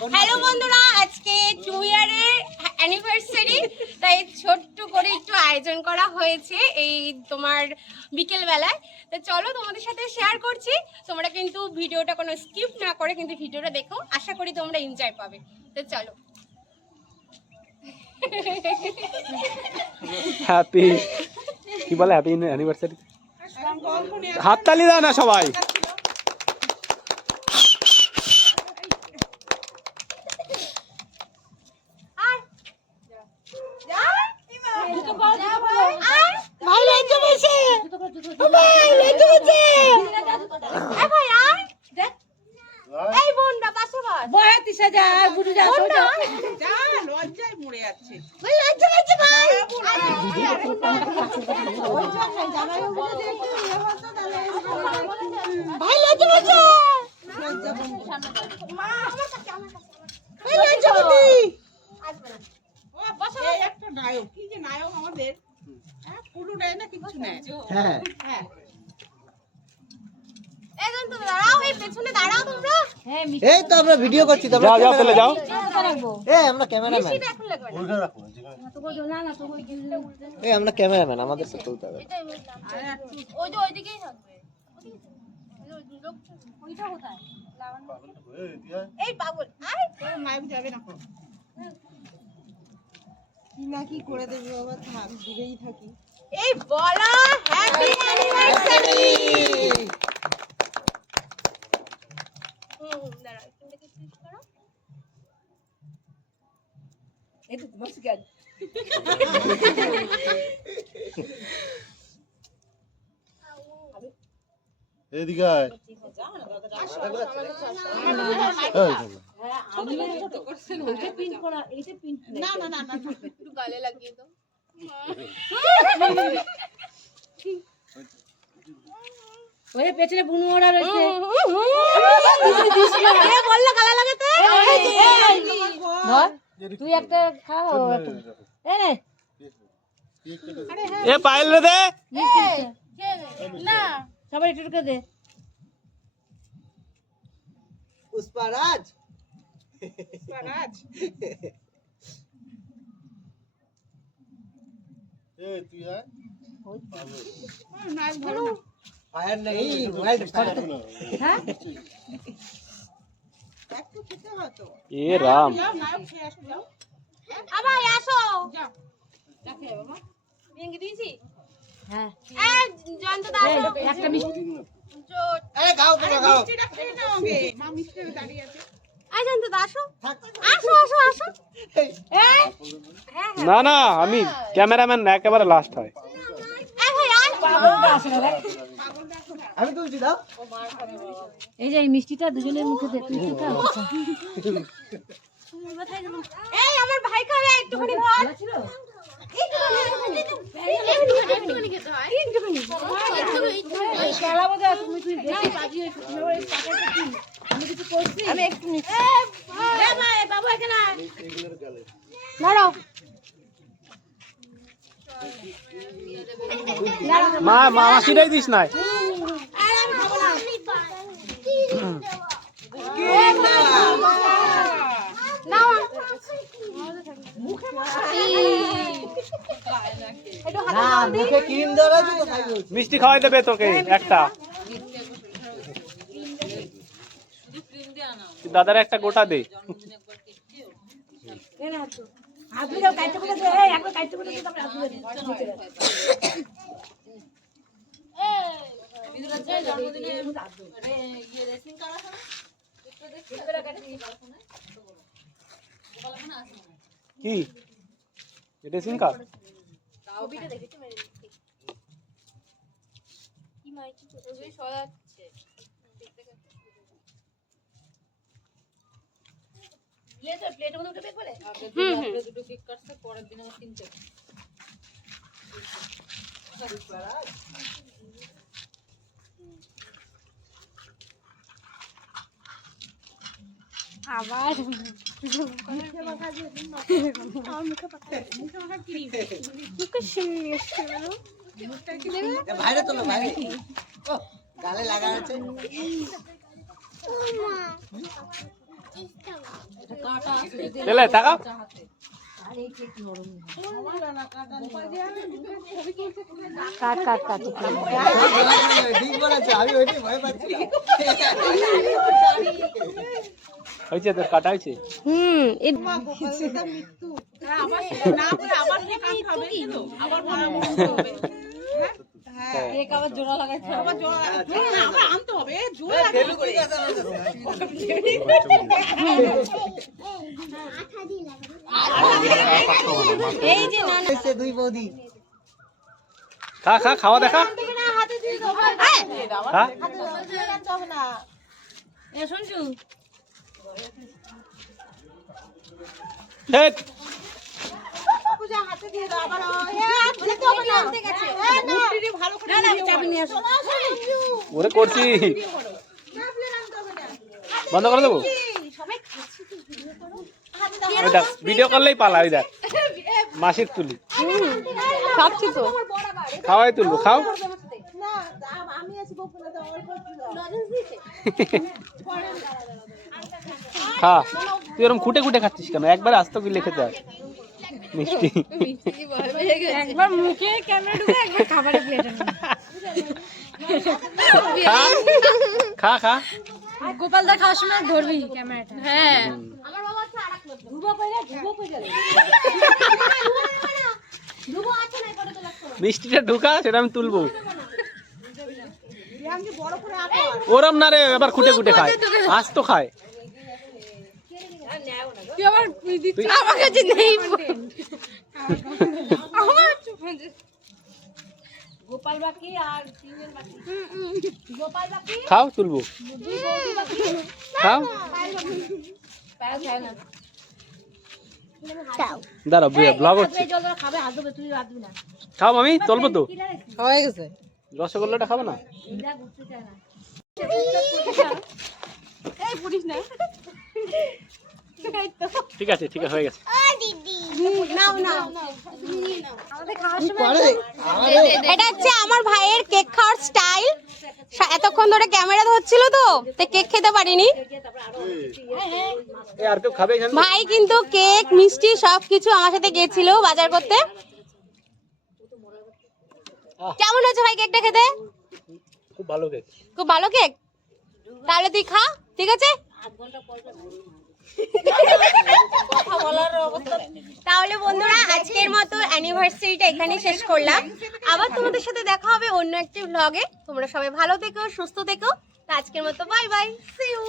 Hello বন্ধুরা, আজকে 2 ইয়ারের অ্যানিভার্সারি, তাই ছোট্ট করে একটু আয়োজন করা হয়েছে এই তোমার বিকেল বেলায়। তো চলো তোমাদের সাথে শেয়ার করছি, তোমরা কিন্তু ভিডিওটা কোনো স্কিপ না করে কিন্তু ভিডিওটা দেখো, আশা করি তোমরা এনজয় পাবে। তো চলো। হ্যাপি কি বলে, হ্যাপি অ্যানিভার্সারি। হাততালি দাও না সবাই। এই তো আমরা ভিডিও করছি, তোমরা যাও যাও চলে যাও। এই আমরা ক্যামেরাম্যান, এই আমরা ক্যামেরাম্যান, আমাদের তো তুলতে হবে। ওই যে ওইদিকেই থাকবে। ওইটা কোথায়? এই পাগল, আয় মাইক যাবে না। কি না কি করে দেবে বাবা, থাক দিকেই থাকি। এই বলা হ্যাপি অ্যানিভার্সারি। দাঁড়াও একটু দেখে ক্লিক করো। এই তো তোমার সিগারেট। এদিকে আয়। একটু গালে লাগিয়ে দাও। ওই পেছনে বুনু ওরা রয়েছে। এ বললা গালে লাগাতে। ধর তুই একটা খাও, এই নে এ পায়েল রে দে। না সবাই একটু একটু দে। পুষ্পারাজ, এই তুই আয়। ফায়ার নেই, ওয়াইল্ড ফায়ার। হ্যাঁ এ রাম, আবার আসো। ভেঙে দিয়েছি। হ্যাঁ এই জয়ন্ত দা আসো। একটা মিষ্টি আরে গাও তোমরা গাও। এই জয়ন্ত দা আসো। আসো আসো আসো। এই হ্যাঁ না না আমি ক্যামেরাম্যান না, একেবারে লাস্ট হয়। এই ভাই আয়। আমি তুলছি, দাও। এই যে এই মিষ্টিটা দুজনের মুখে দে, তুই খা। এই আমার ভাই খাবে, একটুখানি ধর। একটুখানি খেতে হয়। খেলাবো যা, তুমি তুই বেশি বাজি হয়েছে, তুমি ওই টাকাটা কি আমি কিছু করছি? আমি একটু নিচ্ছি। এ ভাই বাবু এখানে আয়। দাঁড়াও। মা মাসিটাই দিস নাই। আরে আমি খাবো না। নাও। একটু হাতে না, দাও দি। মুখে ক্রিম দেওয়া আছে তো, তাই বলছি। মিষ্টি খাওয়াই দেবে তোকে একটা, দাদার একটা গোটা দে। এই না তো হাত ধুয়ে কাটতে করে দে, এই একবার কাটতে করে দে, তারপরে হাত ধুয়ে দে। কি এটা সিন কার্ড? ছবিটা দেখেছি মেরে দিচ্ছি। কি মাইকি ওই সরাচ্ছে। প্লেটে প্লেটের মধ্যে উঠে বের করে দুটো কেক কাটছে, পরের দিন আমার 3 টা। আবার বাইরে তোলো, বাইরে। ও, গালে লাগা আছে। চলে তাকাও। কাট কাট কাট ঠিক বলেছো, আমি ওইটাই ভয় পাচ্ছিলাম। হয়েছে তোর কাটা হয়েছে? কেক আবার জোড়া লাগাইছে আবার জোড়া আবার আনতে হবে জোড়া এই যে না এসে দুই বৌদি খা খা, খাওয়া দেখা। হাতে দিয়ে দাও খা। না এ শুনছু হেট। পূজা হাতে দিয়ে দাও আবার হাতে দিতে হবে না আনতে গেছে না মুট্টি ভালো করে না চাবি নিয়ে আসো ওরে করছি, চাবি আনতে হবে না বন্ধ করে দেবো। সবাই খাচ্ছে তো ভিডিও করো ওই দেখ ভিডিও করলেই পালা, ওই দেখ মাসির তুলি। খাচ্ছি তো। খাওয়াই তুলবো, খাও। না আমি আছি বকুনা তো অল্প ছিল লজেন্স দিতে খা। তুই এরকম খুঁটে খুঁটে খাচ্ছিস কেন? একবার আস্ত কি লিখে দেয় মিষ্টি। একবার মুখে ক্যামেরা ঢুকে একবার খাবারে প্লেটে খা খা খা। গোপাল দা খাওয়ার সময় ধরবি ক্যামেরাটা। হ্যাঁ ধুবো কইরা ধুবো কইরা ধুবো আছে না করে তো লাগতো মিষ্টিটা ঢুকা, সেটা আমি তুলবো। আমি বড় করে আপা ওরম না রে, এবার খুঁটে খুঁটে খায়, আস্ত খায়। তুই আবার দিচ্ছিস আমার কাছে নেই। আমার গোপাল বাকি আর তিনজন বাকি গোপাল বাকি খাও, তুলবো। দুই বৌদি বাকি খাও, পায়া খায় না দাঁড়াও ব্লগ হচ্ছে। জল ধরে খাবে হাত ধরে তুই হাত দিবি না খাও মামি, তুলবো তো। হয়ে গেছে। রসগোল্লাটা খাবো না? ইন্দা ঘুরতে চায় না এই পুরিস না। ঠিক আছে, ঠিক আছে, হয়ে গেছে। নাও নাও আমাদের খাওয়ার সময় পারে এটা হচ্ছে আমার ভাইয়ের কেক খাওয়ার স্টাইল। এতক্ষণ ধরে ক্যামেরা ধরছিল তো তাই কেক খেতে পারিনি। এই আর কেউ খাবে এখানে? ভাই কিন্তু কেক মিষ্টি সবকিছু আমার সাথে গেছিল বাজার করতে। কেমন হয়েছে ভাই কেকটা খেতে? খুব ভালো কেক। খুব ভালো কেক। তাহলে তুই খা, ঠিক আছে? তাহলে বন্ধুরা আজকের মতো অ্যানিভার্সারিটা এখানে শেষ করলাম। আবার তোমাদের সাথে দেখা হবে অন্য একটি ভ্লগে। তোমরা সবাই ভালো থেকো, সুস্থ থেকো। আজকের মতো বাই বাই, সি ইউ।